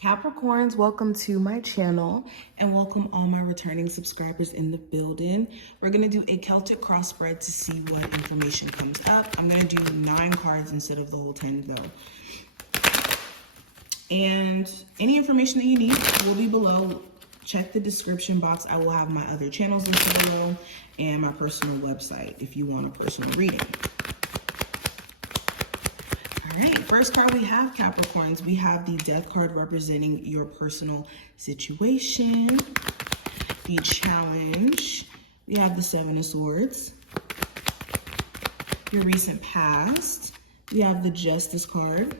Capricorns, welcome to my channel and welcome all my returning subscribers in the building. We're going to do a Celtic cross spread to see what information comes up. I'm going to do 9 cards instead of the whole 10 though. And any information that you need will be below. Check the description box. I will have my other channels listed below and my personal website if you want a personal reading. All right, first card we have, Capricorns. We have the Death card representing your personal situation. The Challenge. We have the Seven of Swords. Your recent past. We have the Justice card.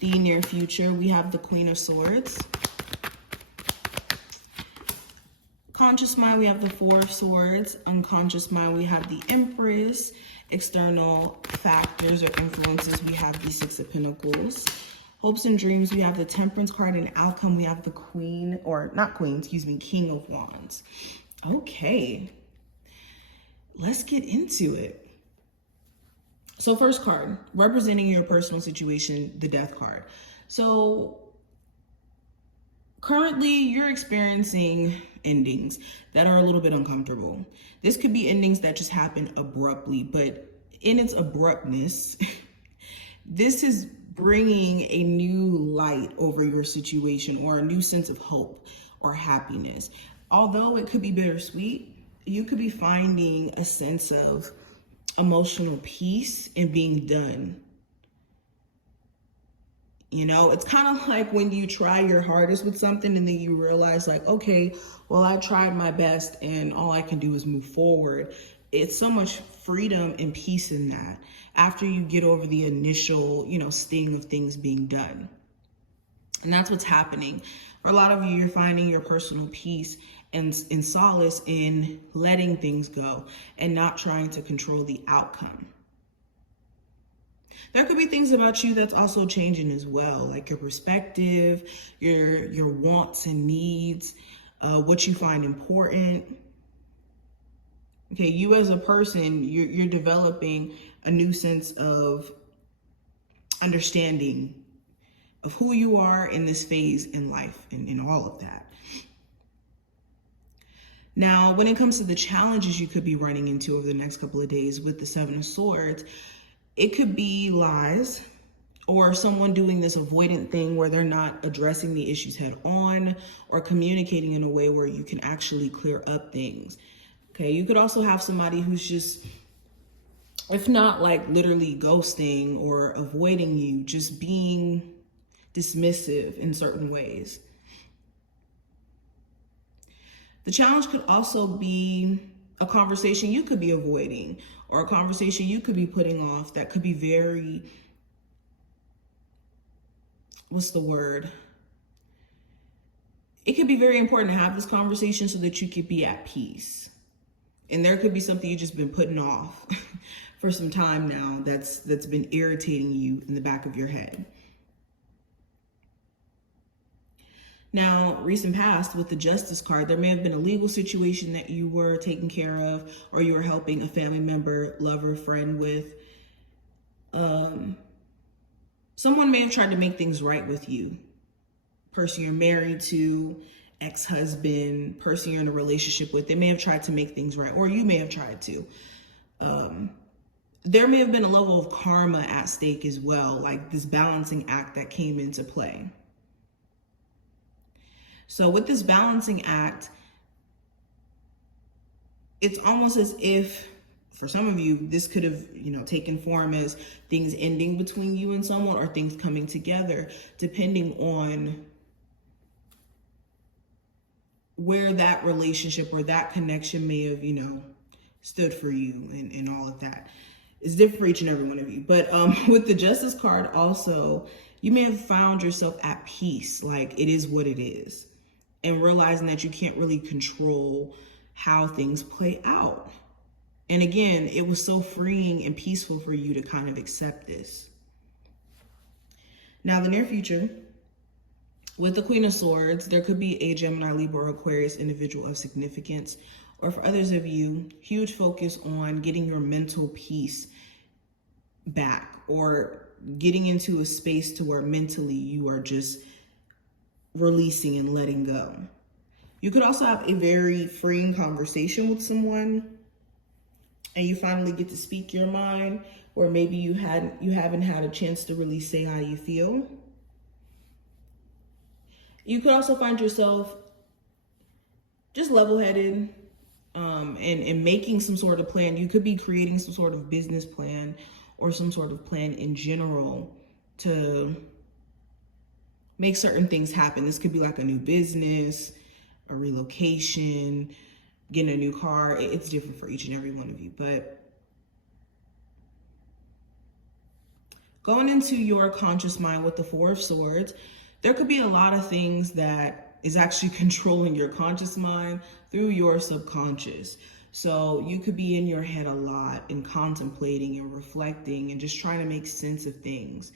The near future, we have the Queen of Swords. Conscious mind, we have the Four of Swords. Unconscious mind, we have the Empress. External factors or influences, we have the Six of Pentacles. Hopes and dreams, we have the Temperance card. And outcome, we have the King of Wands. Okay, let's get into it. So first card, representing your personal situation, the Death card. So currently you're experiencing endings that are a little bit uncomfortable. This could be endings that just happen abruptly, but in its abruptness, this is bringing a new light over your situation or a new sense of hope or happiness. Although it could be bittersweet, you could be finding a sense of emotional peace and being done. You know, it's kind of like when you try your hardest with something and then you realize like, okay, well, I tried my best and all I can do is move forward. It's so much freedom and peace in that after you get over the initial, sting of things being done. And that's what's happening. For a lot of you, you're finding your personal peace and solace in letting things go and not trying to control the outcome. There could be things about you that's also changing as well, like your perspective, your wants and needs, what you find important. Okay, you as a person, you're developing a new sense of understanding of who you are in this phase in life and all of that. Now, when it comes to the challenges you could be running into over the next couple of days with the Seven of Swords, it could be lies or someone doing this avoidant thing where they're not addressing the issues head on or communicating in a way where you can actually clear up things. Okay, you could also have somebody who's just, if not like literally ghosting or avoiding you, just being dismissive in certain ways. The challenge could also be a conversation you could be avoiding or a conversation you could be putting off that could be very, It could be very important to have this conversation so that you could be at peace. And there could be something you've just been putting off for some time now that's been irritating you in the back of your head. Now, recent past with the Justice card, there may have been a legal situation that you were taking care of or you were helping a family member, lover, friend with. Someone may have tried to make things right with you. Person you're married to, ex-husband, person you're in a relationship with, they may have tried to make things right, or you may have tried to. There may have been a level of karma at stake as well, like this balancing act that came into play. So with this balancing act, it's almost as if, for some of you, this could have, taken form as things ending between you and someone or things coming together, depending on where that relationship or that connection may have, stood for you and all of that. It's different for each and every one of you. But with the Justice card also, you may have found yourself at peace, like it is what it is, and realizing that you can't really control how things play out. And again, it was so freeing and peaceful for you to kind of accept this. Now, the near future, with the Queen of Swords, there could be a Gemini, Libra, or Aquarius individual of significance. Or for others of you, huge focus on getting your mental peace back or getting into a space to where mentally you are just releasing and letting go. You could also have a very freeing conversation with someone and you finally get to speak your mind, or maybe you haven't had a chance to really say how you feel. You could also find yourself just level-headed and making some sort of plan. You could be creating some sort of business plan or some sort of plan in general to make certain things happen. This could be like a new business, a relocation, getting a new car. It's different for each and every one of you, but going into your conscious mind with the Four of Swords, there could be a lot of things that is actually controlling your conscious mind through your subconscious. So you could be in your head a lot and contemplating and reflecting and just trying to make sense of things.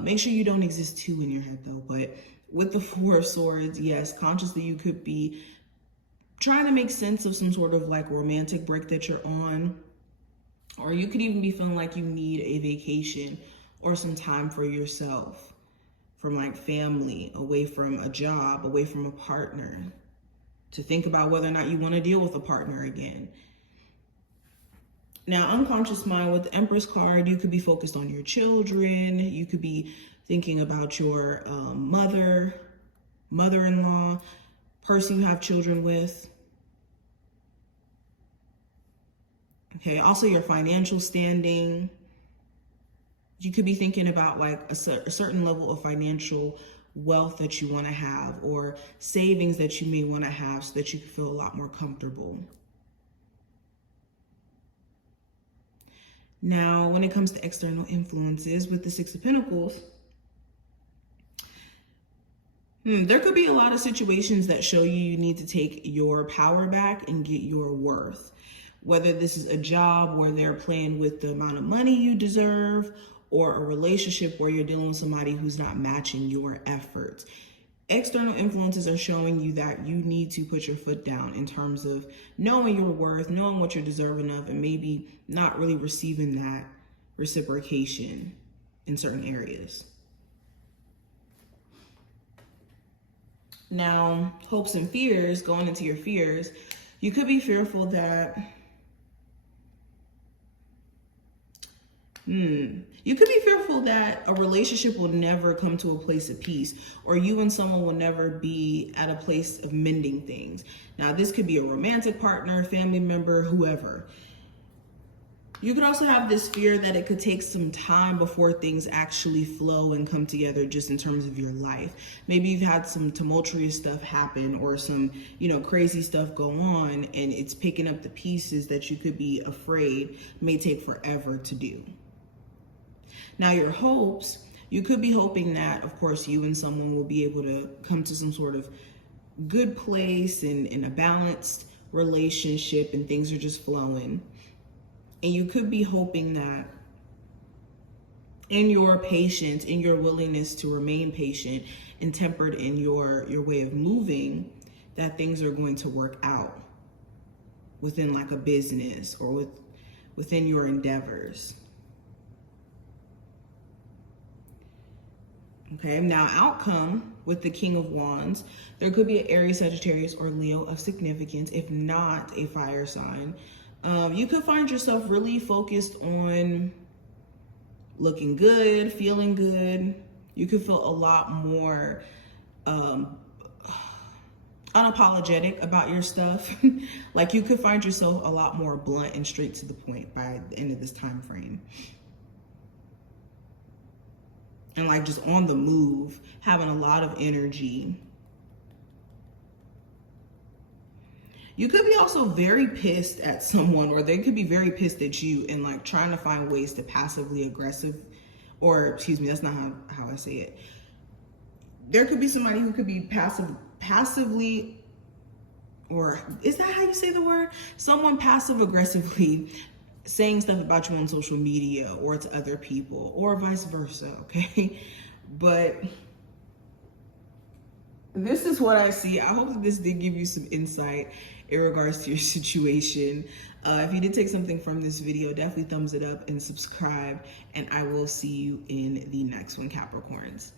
Make sure you don't exist too in your head though. But with the Four of Swords, yes, consciously you could be trying to make sense of some sort of like romantic break that you're on. Or you could even be feeling like you need a vacation or some time for yourself, from like family, away from a job, away from a partner, to think about whether or not you want to deal with a partner again. Now, unconscious mind with the Empress card, you could be focused on your children. You could be thinking about your mother-in-law, person you have children with. Okay, also your financial standing. You could be thinking about like a certain level of financial wealth that you want to have, or savings that you may want to have so that you can feel a lot more comfortable. Now, when it comes to external influences with the Six of Pentacles, there could be a lot of situations that show you need to take your power back and get your worth. Whether this is a job where they're playing with the amount of money you deserve, or a relationship where you're dealing with somebody who's not matching your efforts. External influences are showing you that you need to put your foot down in terms of knowing your worth, knowing what you're deserving of, and maybe not really receiving that reciprocation in certain areas. Now, hopes and fears, going into your fears, you could be fearful that you could be fearful that a relationship will never come to a place of peace, or you and someone will never be at a place of mending things. Now, this could be a romantic partner, family member, whoever. You could also have this fear that it could take some time before things actually flow and come together, just in terms of your life. Maybe you've had some tumultuous stuff happen, or some, crazy stuff go on, and it's picking up the pieces that you could be afraid may take forever to do. Now, your hopes, you could be hoping that, of course, you and someone will be able to come to some sort of good place and in a balanced relationship, and things are just flowing. And you could be hoping that in your patience, in your willingness to remain patient and tempered in your way of moving, that things are going to work out within like a business or within your endeavors. Okay, now outcome with the King of Wands, there could be an Aries, Sagittarius, or Leo of significance, if not a fire sign. You could find yourself really focused on looking good, feeling good. You could feel a lot more unapologetic about your stuff. Like you could find yourself a lot more blunt and straight to the point by the end of this time frame. And like just on the move, having a lot of energy. You could be also very pissed at someone, or they could be very pissed at you, and like trying to find ways to passively aggressive, or excuse me, that's not how I say it. There could be somebody who could be passively, or is that how you say the word? Someone passive aggressively saying stuff about you on social media or to other people, or vice versa, okay? But this is what I see. I hope that this did give you some insight in regards to your situation. If you did take something from this video, definitely thumbs it up and subscribe, and I will see you in the next one, Capricorns.